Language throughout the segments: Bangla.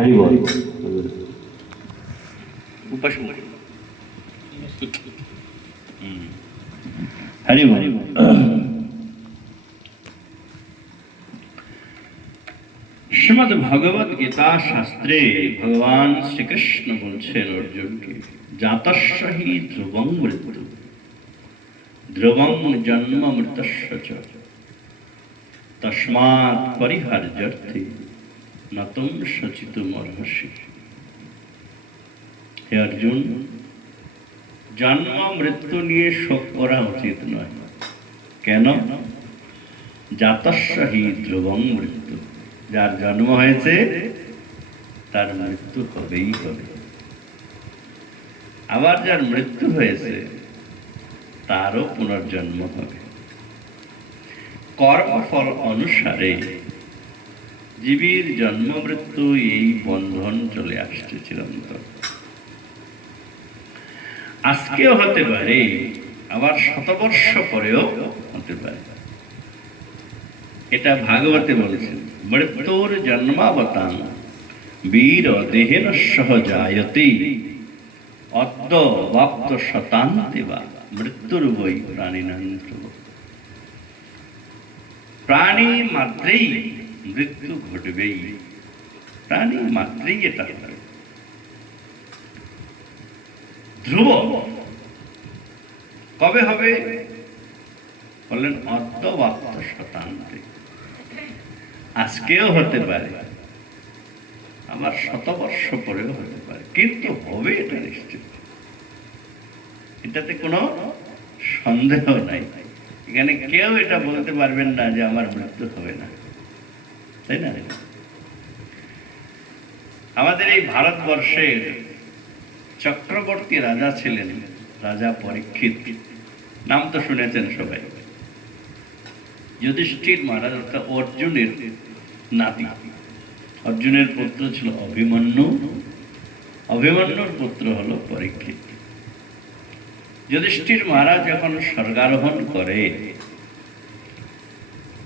হরি বল। হরি বল। শ্রীমদ্ ভগবত গীতা শাস্ত্রে ভগবান শ্রীকৃষ্ণ বলছেন অর্জুনকে, জাতস্য হি ধ্রুবং মৃত্যু ধ্রুবং জন্ম মৃতস্য চ তস্মাৎ পরিহার্যর্থে নতুম সচিতুমর্হসি। হে অর্জুন, জন্ম মৃত্যু নিয়ে শোক করা উচিত নয়। কেন? জাতস্য হি ধ্রুবং মৃত্যু, যার জন্ম হয়েছে তার মৃত্যু হবেই হবে। আবার যার মৃত্যু হয়েছে তারও পুনর্জন্ম হবে। কর্মফল অনুসারে জীবের জন্ম মৃত্যু এই বন্ধন চলে আসছে চিরন্তন। আজকেও হতে পারে, আবার শতবর্ষ পরেও হতে পারে। এটা ভাগবতে বলেছেন, মৃত্যুর জন্মাবতাং বীর দেহেন সহ জায়তে অদ্য বাপ্ত শতান্তে বা মৃত্যুর বই প্রাণিনাং ধ্রুব। প্রাণী মাত্রেই মৃত্যু ঘটবেই, প্রাণী মাত্রেই এটা হবে। ধ্রুব কবে হবে বললেন? অদ্য বাপ্ত শতান্তে। আজকেও হতে পারে, আবার শতবর্ষ পরেও হতে পারে, কিন্তু হবে এটা নিশ্চিত। এটাতে কোনো সন্দেহ নাই। এখানে কেউ এটা বলতে পারবেন না যে আমার মৃত্যু হবে না, তাই না? আমাদের এই ভারতবর্ষের চক্রবর্তী রাজা ছিলেন রাজা পরীক্ষিত। নাম তো শুনেছেন সবাই। যুধিষ্ঠির মহারাজ অর্থাৎ অর্জুনের নাতি। অর্জুনের পুত্র ছিল অভিমন্যু, অভিমন্যুর পুত্র হলো পরীক্ষিত। যুধিষ্ঠির মহারাজ যখন স্বর্গারোহণ করে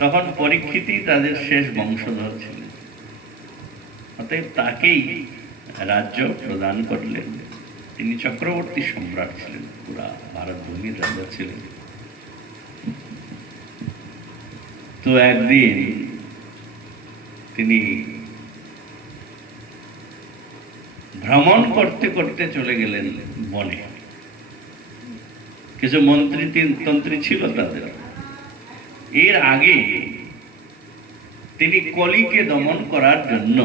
তখন পরীক্ষিতই তাদের শেষ বংশধর ছিলেন। অতএব তাকেই রাজ্য প্রদান করলেন। তিনি চক্রবর্তী সম্রাট ছিলেন, পুরা ভারত ভূমির রাজা ছিলেন। তো একদিন তিনি ভ্রমণ করতে করতে চলে গেলেন বনে। কিছু মন্ত্রী তন্ত্রী ছিল তাদের। এর আগে তিনি কলিকে দমন করার জন্য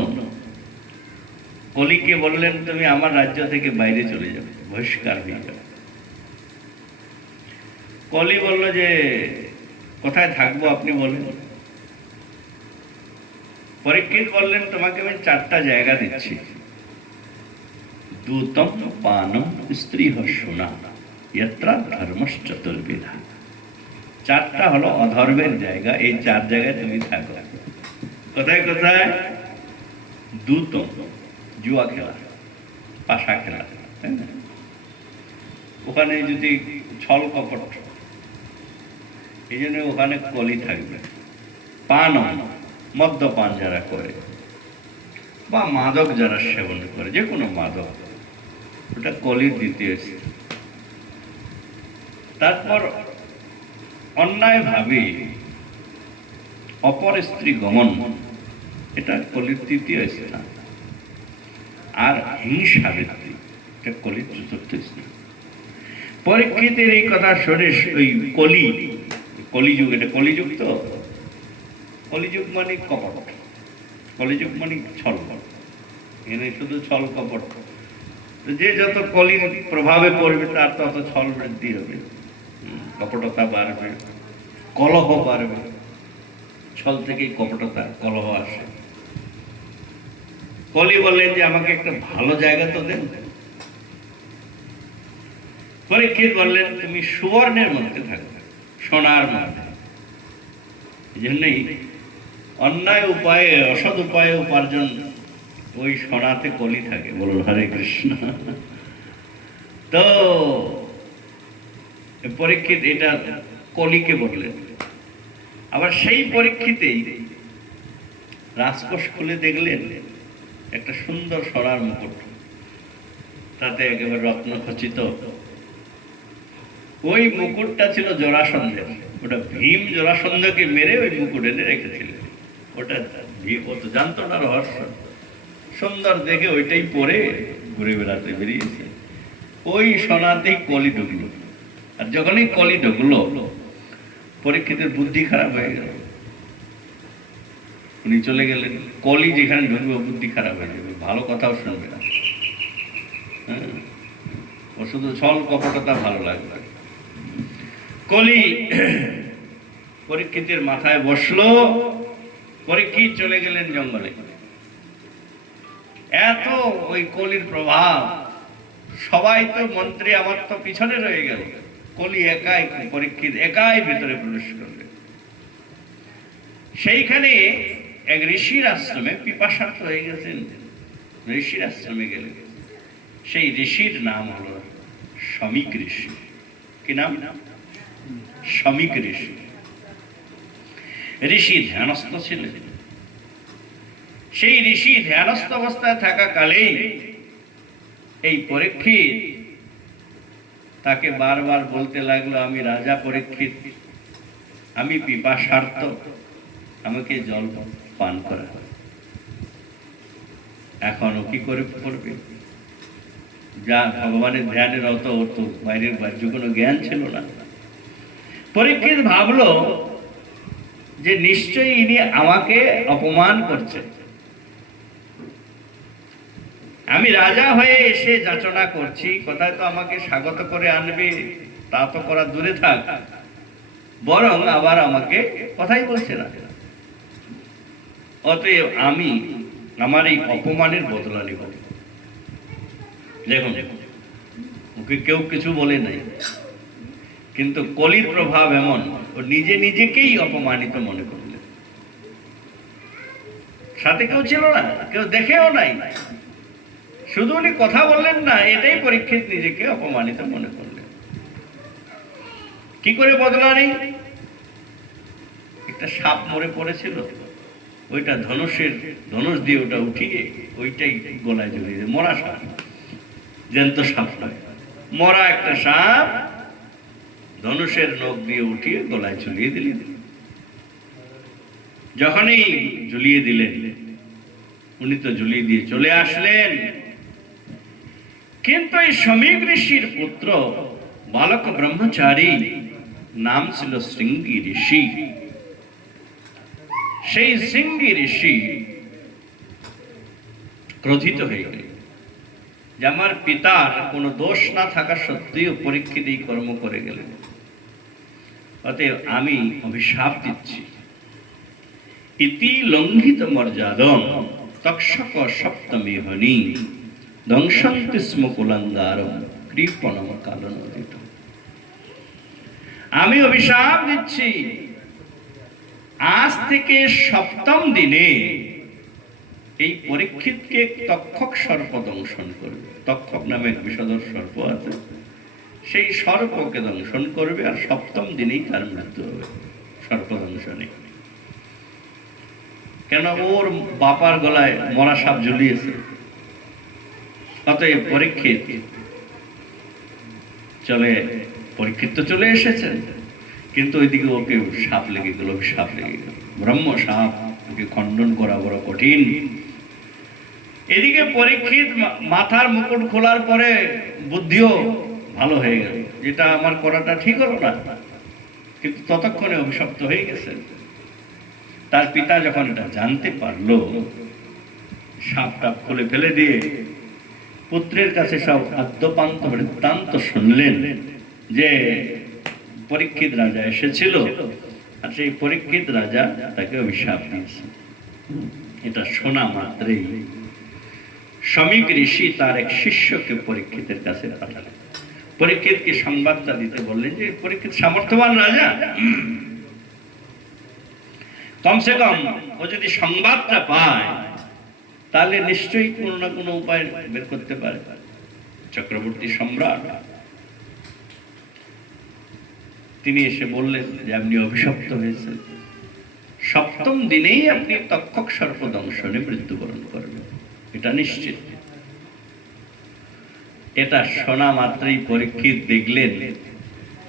কলিকে বললেন, তুমি আমার রাজ্য থেকে বাইরে চলে যাবে, বহিষ্কার হয়ে যাবে। কলি বলল যে কোথায় থাকবো আপনি বলেন। পরীক্ষিত বললেন, তোমাকে আমি 4টা জায়গা দিচ্ছি। দূতম পানম স্ত্রী শোনা ইয়াত্রা ধর্মশ্চতুর্বিধা। 4টা হলো অধর্মের জায়গা, এই 4 জায়গায় তুমি থাকো। কোথায় কোথায়? দূতম জুয়া খেলা, পাশা খেলা, তাই না? ওখানে যদি ছল কপট, এই জন্য ওখানে কলি থাকবে। পানম মদ্যপান যারা করে বা মাদক যারা সেবন করে, যে কোনো মাদক, ওটা কলির দ্বিতীয় স্থান। তারপর অন্যায়ভাবে অপর স্ত্রী গমন, এটা কলির তৃতীয় স্থান। আর হিংসা বৃত্তি, এটা কলির চতুর্থ স্থান। পরীক্ষিতের এই কথা শুনে ওই কলিযুগ, এটা কলিযুগ। তো কলিযুগ মানে কপট, কলিযুগ মানে ছল। এখানে শুধু ছল কপট। যে যত কলির প্রভাবে পড়বে তার তত ছল বৃদ্ধি হবে, কপটতা বাড়বে, কলহ বাড়বে। ছল থেকেই কপটতা, কলহ আসে। কলি বললেন যে আমাকে একটা ভালো জায়গা তো দেন। পরীক্ষিত বললেন, তুমি সুবর্ণের মধ্যে থাকবে, সোনার মধ্যে। এই জন্যই অন্যায় উপায়ে, অসৎ উপায়ে উপার্জন ওই সোনাতে কলি থাকে। বলুন হরে কৃষ্ণ। তো পরীক্ষিত এটা কলিকে বললেন। আবার সেই পরীক্ষিতেই রাজকোষ খুলে দেখলেন একটা সুন্দর সোনার মুকুট, তাতে একেবারে রত্ন খচিত। ওই মুকুটটা ছিল জরাসন্ধের। ওটা ভীম জরাসন্ধকে মেরে ওই মুকুট এনে রেখেছিলেন। ওটা ভীম ও তো জানতো না রহস্য। সুন্দর দেখে ওইটাই পরে ঘুরে বেড়াতে বেরিয়েছে। ওই সোনাতেই কলি ঢুকলো। আর যখনই কলি ঢুকলো, পরীক্ষিতের বুদ্ধি খারাপ হয়ে গেল। উনি চলে গেলেন। কলি যেখানে ঢুকবে বুদ্ধি খারাপ হয়ে যাবে, ভালো কথাও শুনবে না। হ্যাঁ, ও শুধু ছল কপটতা ভালো লাগবে। কলি পরীক্ষিতের মাথায় বসলো। পরীক্ষিত চলে গেলেন জঙ্গলে। এত ওই কলির প্রভাব, সবাই তো মন্ত্রী আমার তো পিছনে রয়ে গেল। কলি একাই, পরীক্ষিত একাই ভেতরে প্রবেশ করবে। সেইখানে এক ঋষির আশ্রমে, পিপাসার্থ হয়ে গেছেন, ঋষির আশ্রমে গেলেন। সেই ঋষির নাম হলো শমিক ঋষি। কি নাম? শমিক ঋষি। ঋষি ধ্যানস্থ ছিলেন। সেই ঋষি ধ্যানস্থ অবস্থায় থাকাকালেই এই পরীক্ষিত তাকে বারবার বলতে লাগলো, আমি রাজা পরীক্ষিত, আমি পিপাসার্থ, আমাকে জল পান করা। এখনো কি করে করবে? যা ভগবানের ধ্যানের অত বাইরের বাহ্য কোনো জ্ঞান ছিল না। পরীক্ষিত ভাবলো যে নিশ্চয়ই ইনি আমাকে অপমান করছে। আমি রাজা হয়ে এসে যাচনা করছি, কোথায় তো আমাকে স্বাগত করে আনবে, তা তো করা দূরে থাক, বরং আবার আমাকে কথাই বলছে না। অতএব আমি আমার এই অপমানের বদলা নেব। দেখুন, ওকে কেউ কিছু বলে নাই, কিন্তু কলির প্রভাব এমন, ও নিজে নিজেকেই অপমানিত মনে করলেন। সাথে কেউ ছিল না, কেউ দেখেও নাই, শুধু উনি কথা বললেন না, এটাই পরীক্ষিত নিজেকে অপমানিত মনে করলেন। কি করে বদলা নেই? একটা সাপ মরে পড়েছিল, ওইটা ধনুষ দিয়ে ওটা উঠিয়ে ওইটাই গলায় জড়িয়ে, মরা সাপ, জ্যান্ত সাপ নয়, মরা একটা সাপ ধনুষের নখ দিয়ে উঠিয়ে গলায় ঝুলিয়ে দিলেন। যখনই ঝুলিয়ে দিলেন, উনি তো ঝুলিয়ে দিয়ে চলে আসলেন। কিন্তু এই শমিক ঋষির পুত্র বালক ব্রহ্মচারী, নাম ছিল শৃঙ্গি ঋষি। সেই শৃঙ্গি ঋষি ক্রোধিত হয়ে গেল যে আমার পিতার কোনো দোষ না থাকা সত্ত্বেও পরীক্ষিত এই কর্ম করে গেলেন। অতএব আমি অভিশাপ দিচ্ছি, ইতি লঙ্ঘিত মর্যাদম তক্ষক সপ্তমী হনি ধ্বংসন্তি স্ম কুলাঙ্গারম কৃপণম কালনোদিত। আমি অভিশাপ দিচ্ছি, আজ থেকে সপ্তম দিনে এই পরীক্ষিতকে তক্ষক সর্প দংশন করবে। তক্ষক নামে এক বিষধর সর্প আছে, সেই সর্পকে দংশন করবে, আর সপ্তম দিনেই তার মৃত্যু হবে সর্প দংশনে। কেন? ওর বাপার গলায় মরা সাপ ঝুলিয়েছে। অতএব পরীক্ষিত তো চলে এসেছেন, কিন্তু ওইদিকে ওকে সাপ লেগে গেল, সাপ লেগে গেল, ব্রহ্ম সাপ, ওকে খণ্ডন করা বড় কঠিন। এদিকে পরীক্ষিত মাথার মুকুট খোলার পরে বুদ্ধিও ভালো হয়ে গেল, যেটা আমার করাটা ঠিক হলো না, কিন্তু ততক্ষণে অভিশপ্ত হয়ে গেছে। তার পিতা যখন এটা জানতে পারলো, সাপ টাপ খুলে ফেলে দিয়ে পুত্রের কাছে সব আদ্যপান্ত বৃত্তান্ত শুনলেন যে পরীক্ষিত রাজা এসেছিল, আর সেই পরীক্ষিত রাজা তাকে অভিশাপ দিয়েছে। এটা শোনা মাত্রেই শমিক ঋষি তার এক শিষ্যকে পরীক্ষিতের কাছে পাঠালেন। পরীক্ষিতকে সংবাদটা দিতে বললেন যে পরীক্ষিত সামর্থ্যবান রাজা, কমসে কম ও যদি সংবাদটা পায় তাহলে নিশ্চয়ই কোনো না কোনো উপায় বের করতে পারে। চক্রবর্তী সম্রাট তিনি এসে বললেন যে আপনি অভিশপ্ত হয়েছেন, সপ্তম দিনেই আপনি তক্ষক সর্প দংশনে মৃত্যুবরণ করবেন। এটা নিশ্চিত। এটা শোনা মাত্রই পরীক্ষিত দেখলেন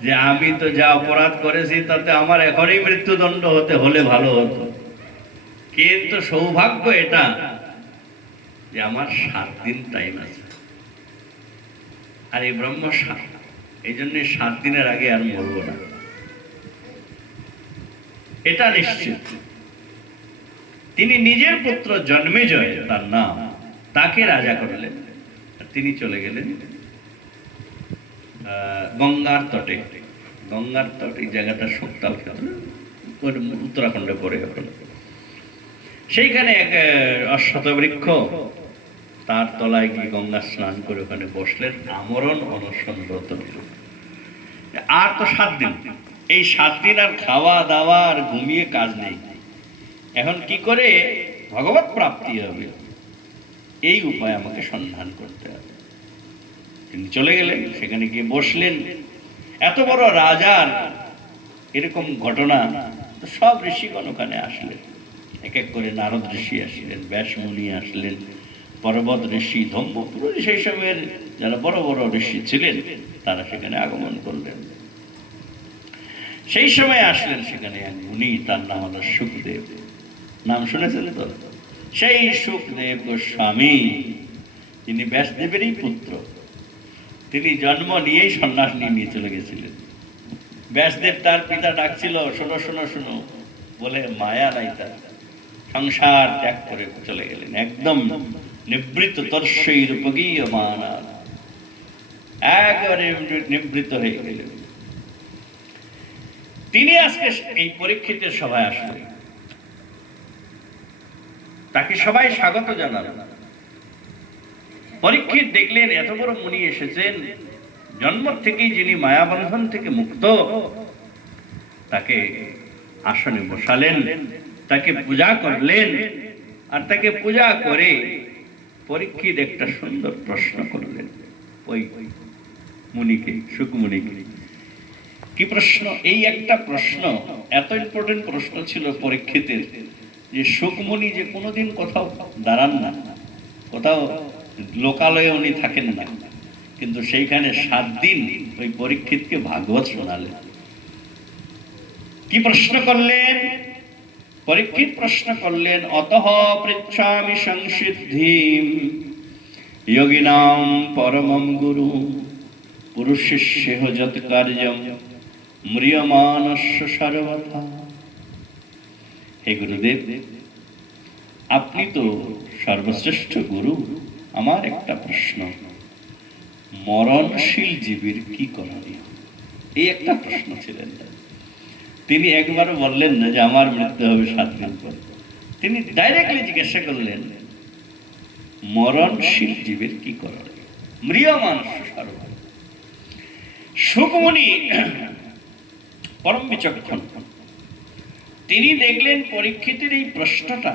যে আমি তো যা অপরাধ করেছি তাতে আমার এখনই মৃত্যুদণ্ড হলে ভালো হতো, কিন্তু সৌভাগ্য এটা যে আমার 7 দিন টাইম আছে, আর এই ব্রহ্ম 7, এই জন্য 7 দিনের আগে আর মরব না, এটা নিশ্চিত। তিনি নিজের পুত্র জন্মেজয়, তার নাম, তাকে রাজা করলেন। তিনি চলে গেলেন গঙ্গার তটে। গঙ্গার তট, এই জায়গাটা শোকতাল ক্ষেত্র, উত্তরাখণ্ডে পড়ে এখন। সেইখানে এক অশ্বত্থ বৃক্ষ, তার তলায় গিয়ে গঙ্গা স্নান করে ওখানে বসলেন, আমরণ অনশনরত। আর তো 7 দিন, এই 7 দিন আর খাওয়া দাওয়া আর ঘুমিয়ে কাজ নেই। এখন কি করে ভগবত প্রাপ্তি হবে, এই উপায় আমাকে সন্ধান করতে হবে। তিনি চলে গেলেন, সেখানে গিয়ে বসলেন। এত বড় রাজার এরকম ঘটনা, সব ঋষিগণ ওখানে আসলেন। এক এক করে নারদ ঋষি আসলেন, ব্যাসমুনি আসলেন, পর্বত ঋষি, ধম্মপুর, সেই সময়ের যারা বড় বড় ঋষি ছিলেন তারা সেখানে আগমন করলেন। সেই সময় আসলেন সেখানে এক মুনি, তার নাম হলো সুখদেব। নাম শুনেছেন তো? সেই সুখদেব গোস্বামী, তিনি ব্যাসদেবেরই পুত্র। তিনি জন্ম নিয়েই সন্ন্যাস নিয়ে চলে গেছিলেন। ব্যাসদেব তার পিতা ডাকছিল, শোনো শোনো শোনো বলে, মায়া নাই তার, সংসার ত্যাগ করে চলে গেলেন, একদম নিবৃত তর্ষই রূপগীয়মান, একেবারে নিবৃত হয়ে গেলেন। তিনি আজকে এই পরীক্ষিতের সভায় আসলেন, তাকে সবাই স্বাগত জানালেন। পরীক্ষিত দেখলেন এত বড় মুনি এসেছেন, জন্ম থেকেই যিনি মায়াবন্ধন থেকে মুক্ত, তাকে আসনে বসালেন, তাকে পূজা করলেন। আর তাকে পূজা করে পরীক্ষিত একটা সুন্দর প্রশ্ন করলেন ওই মুনিকে, সুখমুনিকে। কি প্রশ্ন? এই একটা প্রশ্ন, এত ইম্পর্টেন্ট প্রশ্ন ছিল পরীক্ষিতের, যে সুখমুনি যে কোনোদিন কোথাও দাঁড়ান না, কোথাও লোকালয়ে উনি থাকেন না, কিন্তু সেইখানে 7 দিন ওই পরীক্ষিতকে ভাগবত শোনালেন। কি প্রশ্ন করলেন? পরীক্ষিত প্রশ্ন করলেন, অতঃ পৃচ্ছামি সংসিদ্ধিম যোগিনাম পরমম গুরু পুরুষস্যেহ যৎ কার্যম ম্রিয়মানস্য সর্বথা। হে গুরুদেব, আপনি তো সর্বশ্রেষ্ঠ গুরু, আমার একটা প্রশ্ন, মরণশীল জীবের কি করণীয়? এই একটা প্রশ্ন ছিলেন। তিনি একবারও বললেন না যে আমার মৃত্যু হবে 7 দিন পর। তিনি ডাইরেক্টলি জিজ্ঞাসা করলেন, মরণশীল জীবের কি করণীয়? ম্রিয়মানস্য সর্বথা। সুখমুনি পরম বিচক্ষণ, তিনি দেখলেন পরীক্ষিতের এই প্রশ্নটা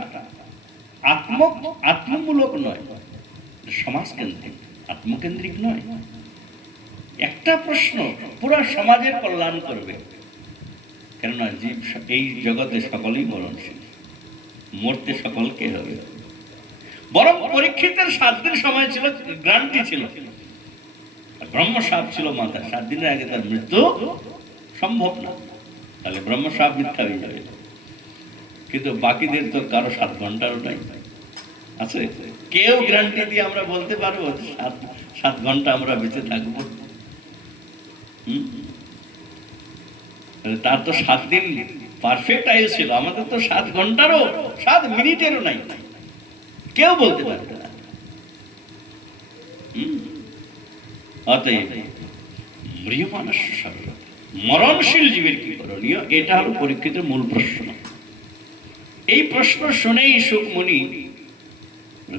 আত্মমূলক নয়, সমাজকেন্দ্রিক, আত্মকেন্দ্রিক নয়। একটা প্রশ্ন পুরো সমাজের কল্যাণ করবে। কেননা জীব এই জগতে সকলেই মরণশীল, মরতে সকলকে হবে। বরং পরীক্ষিতের 7 দিন সময় ছিল, গ্রান্টি ছিল, ব্রহ্মশাপ ছিল মাথায়। 7 দিনের আগে তার মৃত্যু সম্ভব না, তাহলে ব্রহ্মশাপ মিথ্যা হয়ে যাবে। কিন্তু বাকিদের তো কারো 7 ঘন্টারও নাই আছে। কেউ গ্যারান্টি দিয়ে আমরা বলতে পারবো 7 ঘন্টা আমরা বেঁচে থাকবো? তার তো 7 দিন পারফেক্ট আয়ু ছিল, আমাদের তো 7 ঘন্টারও 7 মিনিটেরও নাই, কেউ বলতে পারবে না। অতএব ম্রিয়মানস্য সর্বথা, মরণশীল জীবের কি করণীয়, এটা হলো পরীক্ষিতের মূল প্রশ্ন। এই প্রশ্ন শুনেই সুখমুনি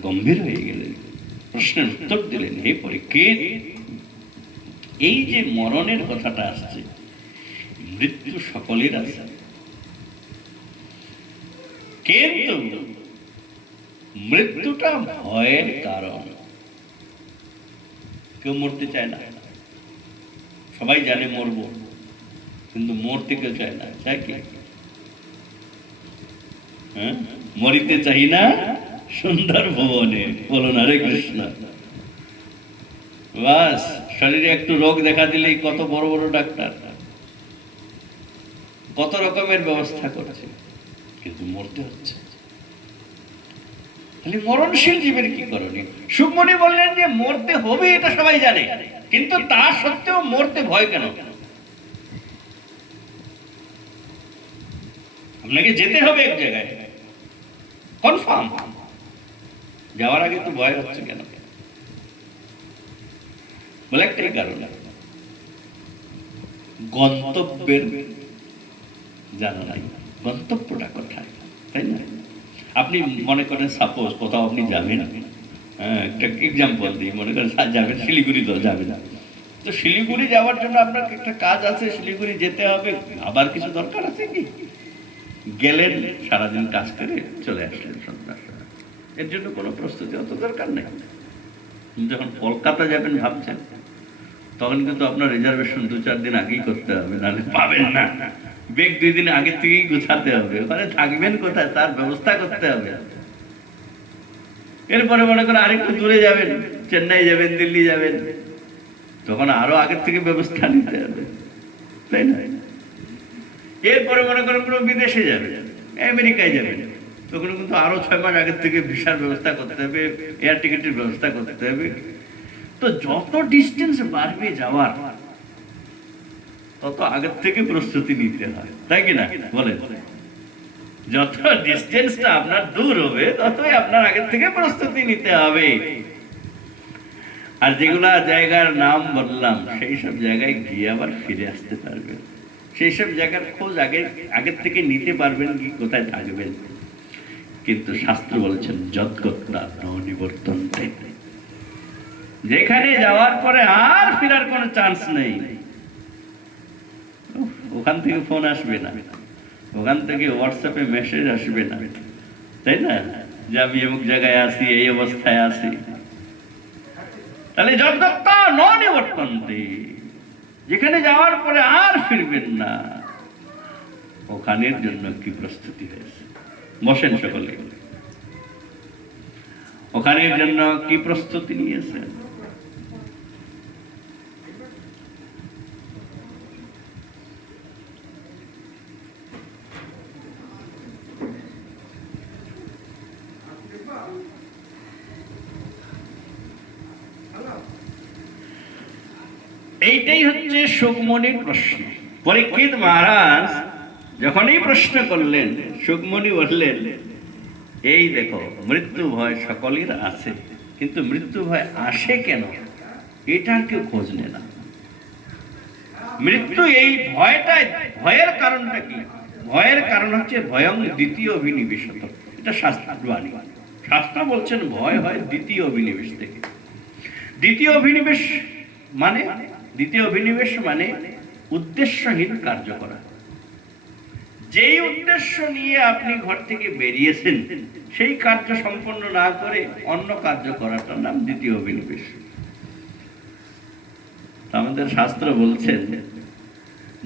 গম্ভীর হয়ে গেলেন, প্রশ্নের উত্তর দিলেন, হে পরীক্ষিত, এই যে মরণের কথাটা আসছে, মৃত্যু সকলের আছে, কিন্তু মৃত্যুটা ভয়ের কারণ। কেউ মরতে চায় না, সবাই জানে মরবো, কিন্তু মরতে কেউ চায় না। চায় কি? হ্যাঁ, মরিতে চাই না সুন্দর ভুবনে। বলুন হরে কৃষ্ণ। বাস, শরীরে একটু রোগ দেখা দিলেই কত বড় বড় ডাক্তার কত রকমের ব্যবস্থা করেছে, কিন্তু মরতে হচ্ছে। তাহলে মরণশীল জীবের কি করণীয়? সুখমণি বললেন যে মরতে হবে, এটা সবাই জানে, কিন্তু তা সত্ত্বেও মরতে ভয় কেন? আপনাকে যেতে হবে এক জায়গায়, কনফার্ম। যাওয়ার আগে তো ভয় হচ্ছে কেন? বলে একটাই কারণ, গন্তব্যের জানা নাই। গন্তব্যটা কোথায়, তাই না? আপনি মনে করেন সাপোজ কোথাও আপনি যাবেন, একটা এক্সাম্পল দিই, মনে করেন যাবেন শিলিগুড়ি, তো যাবেন। তো শিলিগুড়ি যাওয়ার জন্য আপনার একটা কাজ আছে, শিলিগুড়ি যেতে হবে, আবার কিছু দরকার আছে কি? গেলেন, সারাদিন কাজ করে চলে আসলেন সন্ধ্যার সময়, এর জন্য কোনো প্রস্তুতি অত দরকার নেই। যখন কলকাতা যাবেন ভাবছেন, তখন কিন্তু আপনার রিজার্ভেশন 2-4 দিন আগেই করতে হবে, নাহলে পাবেন না। বেগ 2 দিন আগে থেকেই গুছাতে হবে, ওখানে থাকবেন কোথায় তার ব্যবস্থা করতে হবে। এরপরে মনে করেন আরেকটু দূরে যাবেন, চেন্নাই যাবেন, দিল্লি যাবেন, তখন আরো আগের থেকে ব্যবস্থা নিতে হবে, তাই না? এরপরে মনে করেন কোনো বিদেশে যাবেন, আমেরিকায় যাবেন, তখন কিন্তু আরো 6 মাস আগের থেকে ভিসার ব্যবস্থা করতে হবে, এয়ার টিকিটের ব্যবস্থা করতে হবে। তো যত ডিস্টেন্স বাড়বে যাওয়ার, তত আগের থেকে প্রস্তুতি নিতে হয়, তাই কিনা বলেন? যত ডিস্টেন্সটা আপনার দূর হবে, ততই আপনার আগের থেকে প্রস্তুতি নিতে হবে। আর যেগুলা জায়গার নাম বললাম, সেই সব জায়গায় গিয়ে আবার ফিরে আসতে পারবেন। সেই সব জায়গার খোঁজ আগের থেকে নিতে পারবেন কি, কোথায় থাকবেন। কিন্তু শাস্ত্র বলেছেন যৎগত্যা ন নিবর্তন্তে, যেখানে যাওয়ার পরে আর ফেরার কোনো চান্স নেই। ওখান থেকে ফোন আসবে না, ওখান থেকে হোয়াটসঅ্যাপে মেসেজ আসবে না, তাই না, যে আমি অমুক জায়গায় আছি, এই অবস্থায় আছি। তাহলে যৎগত্যা ন নিবর্তন্তে, যেখানে যাওয়ার পরে আর ফিরবেন না, ওখানের জন্য কি প্রস্তুতি হয়েছে? বসেন সকলে। ওখানের জন্য কি প্রস্তুতি নিয়েছেন? এইটাই হচ্ছে সুখমণির প্রশ্ন। পরীক্ষিত মহারাজ যখন এই প্রশ্ন করলেন, সুখমণি বললেন, এই দেখো, মৃত্যু ভয় সকলের আছে, কিন্তু মৃত্যু ভয় আসে কেন, এটার কেউ খোঁজ নেয় না। মৃত্যু এই ভয়ের কারণটা কি? ভয়ের কারণ হচ্ছে ভয়ং দ্বিতীয় অভিনিবেশত। এটা শাস্ত্রবাণী। শাস্ত্র বলছেন ভয় হয় দ্বিতীয় অভিনিবেশ থেকে। দ্বিতীয় অভিনিবেশ মানে উদ্দেশ্যহীন কার্য করা। যেই উদ্দেশ্য নিয়ে আপনি ঘর থেকে বেরিয়েছেন, সেই কার্য সম্পন্ন না করে অন্য কার্য করাটার নাম দ্বিতীয় অভিনিবেশ। আমাদের শাস্ত্র বলছেন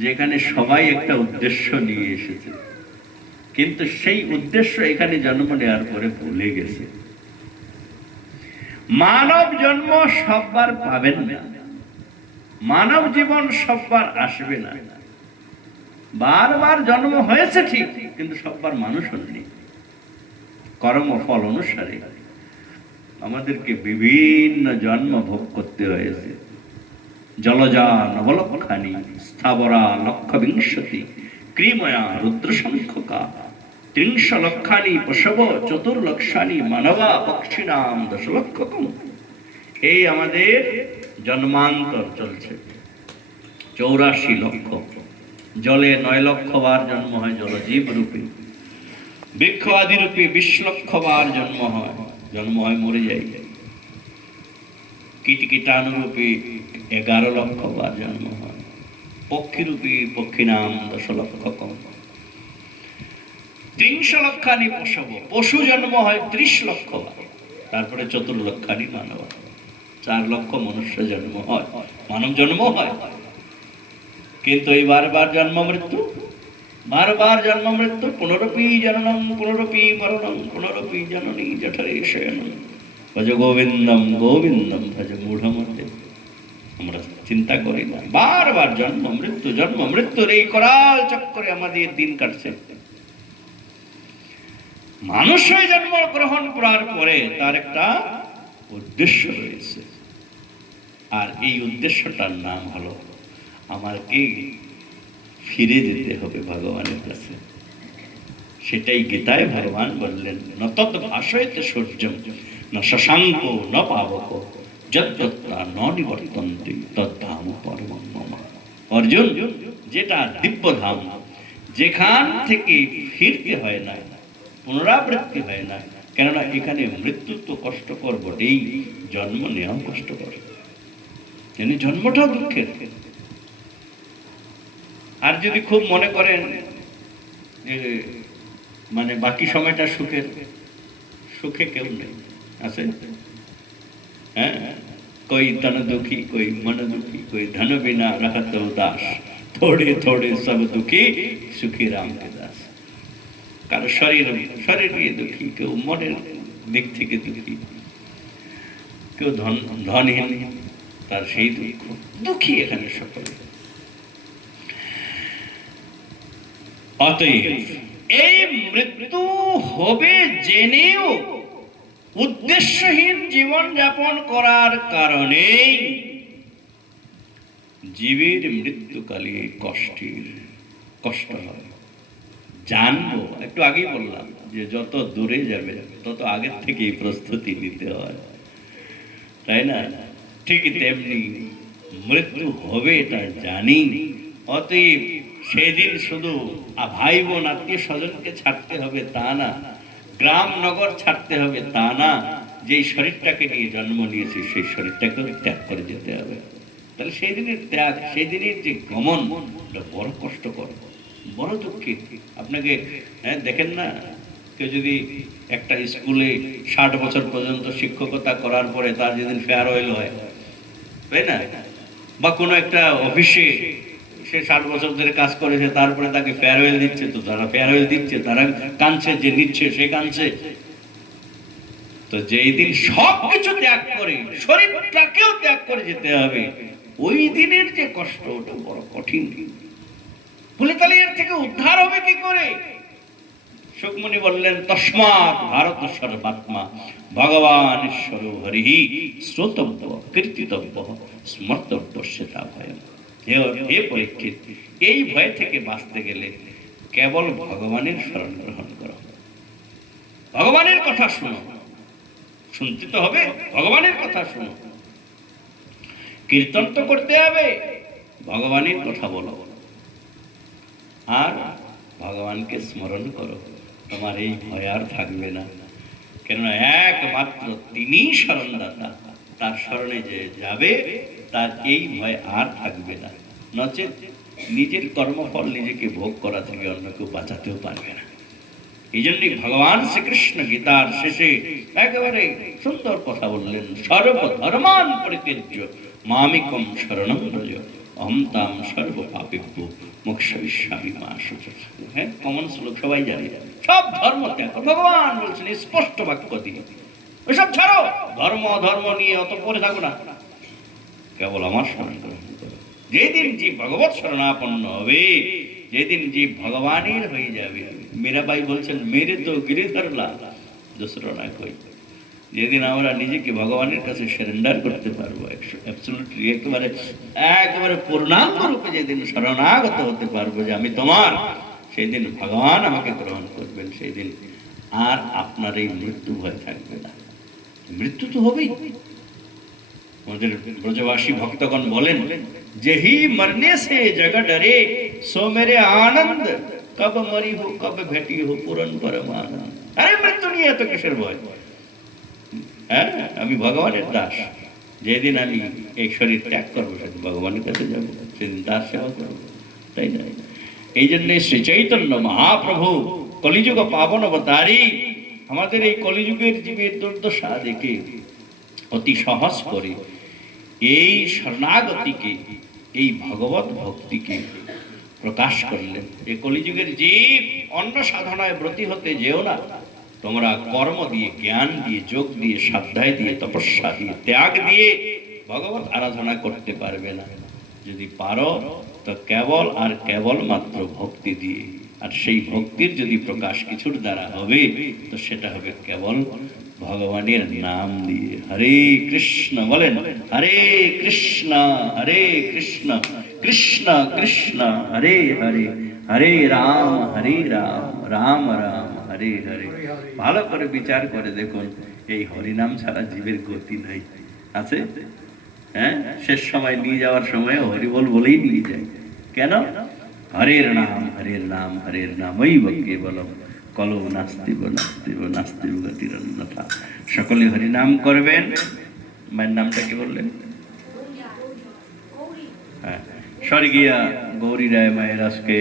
যেখানে সবাই একটা উদ্দেশ্য নিয়ে এসেছে, কিন্তু সেই উদ্দেশ্য এখানে জন্ম নেওয়ার পরে ভুলে গেছে। মানব জন্ম সববার পাবেন না, মানব জীবন সববার আসবে না। বারবার জন্ম হয়েছে ঠিক, কিন্তু সববার মানুষ হননি। কর্মফল অনুসারে আমাদেরকে বিভিন্ন জন্ম ভোগ করতে হয়েছে। জলজা নবলক্ষানি স্থাবরা লক্ষ বিংশতি ক্রিময়া রুদ্রশঙ্খকা 30 লক্ষানি পশব 4 মানবা পক্ষিণাম 10 লক্ষকম। এই আমাদের জন্মান্তর চলছে 84 লক্ষ। জলে 9 লক্ষ বার জন্ম হয় জলজীব রূপে, বৃক্ষ আদি রূপে 20 লক্ষ বার জন্ম হয় মরে যাই। কীটকীটানুরূপে 11 লক্ষ বার জন্ম হয়। পক্ষীরূপী পক্ষিণাম 10 লক্ষকম। 30 লক্ষানি পশব, পশু জন্ম হয় 30 লক্ষ বার। তারপরে 4 লক্ষানি মানব, 4 লক্ষ মনুষ্য জন্ম হয়, মানব জন্ম হয়। কিন্তু এই বারবার জন্ম মৃত্যু বারবার জন্ম মৃত্যু, পুনরপি জননম পুনরপি মরণম পুনরপি জননী জঠরে শয়নম ভজ গোবিন্দম গোবিন্দম ভজ মূঢ়মতে। আমরা চিন্তা করি না, বারবার জন্ম মৃত্যুর এই করাল চক্করে আমাদের দিন কাটছে। মানুষ হয়ে জন্ম গ্রহণ করার পরে তার একটা উদ্দেশ্য রয়েছে, আর এই উদ্দেশ্যটার নাম হলো আমাকে ফিরে যেতে হবে ভগবানের কাছে। সেটাই গীতায় ভগবান বললেন, ন তৎ ভাসয়তে সূর্যম ন শশাঙ্ক ন পাবক যদ্যত্রা ন নিবর্তন্তে তদ্ধাম পরমম মম। অর্জুন, যেটা দিব্যধাম, যেখান থেকে ফিরতে হয় না, পুনরাবৃত্তি হয় না, কেননা এখানে মৃত্যু তো কষ্টকর বটেই, জন্ম নেওয়াও কষ্টকর, জন্মটাও দুঃখের। আর যদি খুব মনে করেন যে মানে বাকি সময়টা সুখের, সুখে কেউ নেই, আছে? হ্যাঁ, कोई तन दुखी कोई मन दुखी कोई धन बिना रहत उदास थोड़े थोड़े सब दुखी सुखी राम के दास। কারো শরীর নিয়ে দুঃখী, কেউ মনের দিক থেকে দুঃখী, কেউ ধনহীন, তার সেই দুঃখ, দুঃখী এখানে সকলে। অতএব এই মৃত্যু হবে জেনেও উদ্দেশ্যহীন জীবন যাপন করার কারণে জীবের মৃত্যুকালে কষ্ট হয়। জানবো, একটু আগেই বললাম যে যত দূরে যাবে তত আগের থেকেই প্রস্তুতি নিতে হয়, তাই না? ঠিক তেমনি মৃত্যু হবে এটা জানি, অতএব সেদিন শুধু ভাই বোন আত্মীয় স্বজনকে ছাড়তে হবে তা না, গ্রাম নগর ছাড়তে হবে তা না, যেই শরীরটাকে নিয়ে জন্ম নিয়েছি সেই শরীরটাকে ত্যাগ করে যেতে হবে। তাহলে সেই দিনের ত্যাগ, সেই দিনের যে গমন, বড় কষ্টকর, বড় দুঃখী। আপনাকে দেখেন না, কেউ যদি একটা স্কুলে 60 বছর পর্যন্ত শিক্ষকতা করার পরে তার যেদিন ফেয়ারওয়েল হয়, তাই না, বা কোনো একটা অফিসে সে 60 বছর ধরে কাজ করেছে, তারপরে তাকে ফেয়ারওয়েল দিচ্ছে, তো যারা ফেয়ারওয়েল দিচ্ছে তারা কাঁদছে, যে নিচ্ছে সে কাঁদছে। তো যেই দিন সবকিছু ত্যাগ করে, শরীরটাকেও ত্যাগ করে যেতে হবে, ওই দিনের যে কষ্ট, ওটা বড় কঠিন। বলে তাহলে এর থেকে উদ্ধার হবে কি করে? সুকমণি বললেন, তস্মাৎ ভারত সর্বাত্মা ভগবান ঈশ্বর হরিহি শ্রোতব্য কীর্তিতব্য স্মর্তব্য সেটা ভয়। হে পরীক্ষিত, এই ভয় থেকে বাঁচতে গেলে কেবল ভগবানের শরণ গ্রহণ করো, ভগবানের কথা শুনো, শুনতে তো হবে, ভগবানের কথা শুনো, কীর্তন তো করতে হবে, ভগবানের কথা বলো, আর ভগবানকে স্মরণ করো, তোমার এই ভয় আর থাকবে না। কেননা একমাত্র তিনি শরণদাতা, তার শরণে যে যাবে তার এই ভয় আর থাকবে না। নচেত নিজের কর্মফল নিজেকে ভোগ করা থেকে অন্য কেউ বাঁচাতেও পারবে না। এই জন্যই ভগবান শ্রীকৃষ্ণ গীতার শেষে একেবারে সুন্দর কথা বললেন, সর্বধর্মান পরিত্যজ্য মামিকম শরণং ব্রজ অহং তাম সর্ব পাপেভ্যো মোক্ষয়িষ্যামি মা শুচি। হ্যাঁ, কমন শ্লোক, সবাই জানে, সব ধর্ম ত্যাগ। ভগবান বলছেন স্পষ্ট বাক্য দিয়ে, ওইসব ছাড়ো, ধর্ম নিয়ে অত পড়ে থাকো না, কেবল আমার শরণ গ্রহণ করো। যেদিন জীব ভগবৎ শরণাপন্ন হবে, যেদিন জীব ভগবানের হয়ে যাবে, মীরাবাই বলছেন, মেরে তো গিরিধর লাল দোসরা না কই। যেদিন আমরা নিজেকে ভগবানের কাছে সারেন্ডার করতে পারবো, অ্যাবসলিউটলি একেবারে পূর্ণাঙ্গ রূপে যেদিন শরণাগত হতে পারবো যে আমি তোমার, সেই দিন ভগবান আমাকে গ্রহণ করবেন, সেই দিন আর আপনার এই মৃত্যু ভয় থাকবে না। মৃত্যু তো হবেই। আমাদের ব্রজবাসী ভক্তগণ বলেন, যেহি মরনে সে জগৎ ডরে সো মেরে আনন্দ কব মরি হো কব ভেটি হো পুরন পরমানন্দ। আরে মৃত্যু নিয়ে এত কিসের ভয়? হ্যাঁ, আমি ভগবানের দাস, যেদিন আমি এই শরীর ত্যাগ করবো সেদিন ভগবানের কাছে যাবো, সেদিন তার সেবা করবো, তাই না? এই জন্যে শ্রী চৈতন্য মহাপ্রভু কলিযুগ পাবন অবতারী আমাদের এই কলিযুগের জীবের দুর্দশা দেখে অতি সহজ করে এই শরণাগতিকে, এই ভগবত ভক্তিকে প্রকাশ করলেন, এই কলিযুগের জীব অন্য সাধনায় ব্রতী হতে যেও না, তোমরা কর্ম দিয়ে, জ্ঞান দিয়ে, যোগ দিয়ে, সাধ্যায় দিয়ে, তপস্যা দিয়ে, ত্যাগ দিয়ে ভগবত আরাধনা করতে পারবে না। যদি পারো তো কেবল আর কেবল মাত্র ভক্তি দিয়ে, আর সেই ভক্তির যদি প্রকাশ কিছুর দ্বারা হবে তো সেটা হবে কেবল ভগবানের নাম দিয়ে। হরে কৃষ্ণ বলেন, হরে কৃষ্ণ হরে কৃষ্ণ কৃষ্ণ কৃষ্ণ হরে হরে, হরে রাম রাম রাম হরে হরে। ভালো করে বিচার করে দেখুন, এই হরিনাম ছাড়া জীবের গতি নাই। আছে? হ্যাঁ, শেষ সময় নিয়ে যাওয়ার সময় হরিবল বলেই নিয়ে যায়। কেন? হরের নাম হরের নামই কেবলম, কলো নাস্তিব নাস্তিব নাস্তিব গতিরন্যথা। সকলে হরিনাম করবেন। মায়ের নামটা কি বললেন? হ্যাঁ, স্বর্গীয়া গৌরী রায় মায়ের আজকে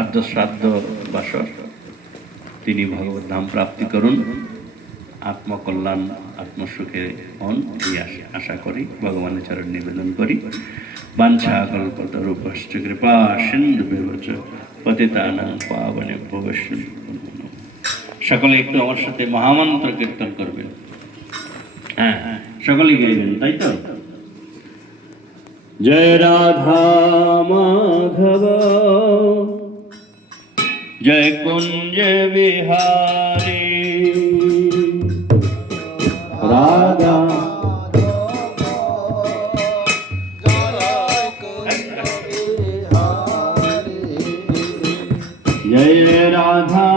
আদ্য শ্রাদ্ধ বাসর। তিনি ভগবত ধাম প্রাপ্তি করুন, আত্মকল্যাণ আত্মসুখে হন, এই আশা করি, ভগবানের চরণ নিবেদন করি। বাঞ্ছা কল্পতরুভ্যশ্চ কৃপা সিন্ধুভ্যশ্চ পতিতানাং পাবনেভ্যো বৈষ্ণবেভ্যো নমো নমঃ। সকলে একটু আমার সাথে মহামন্ত্র কীর্তন করবেন। হ্যাঁ, সকলেই গাইবেন, তাই তো? জয় রাধা মাধব জয় কুঞ্জ বিহারী, রাধা জয় রাধা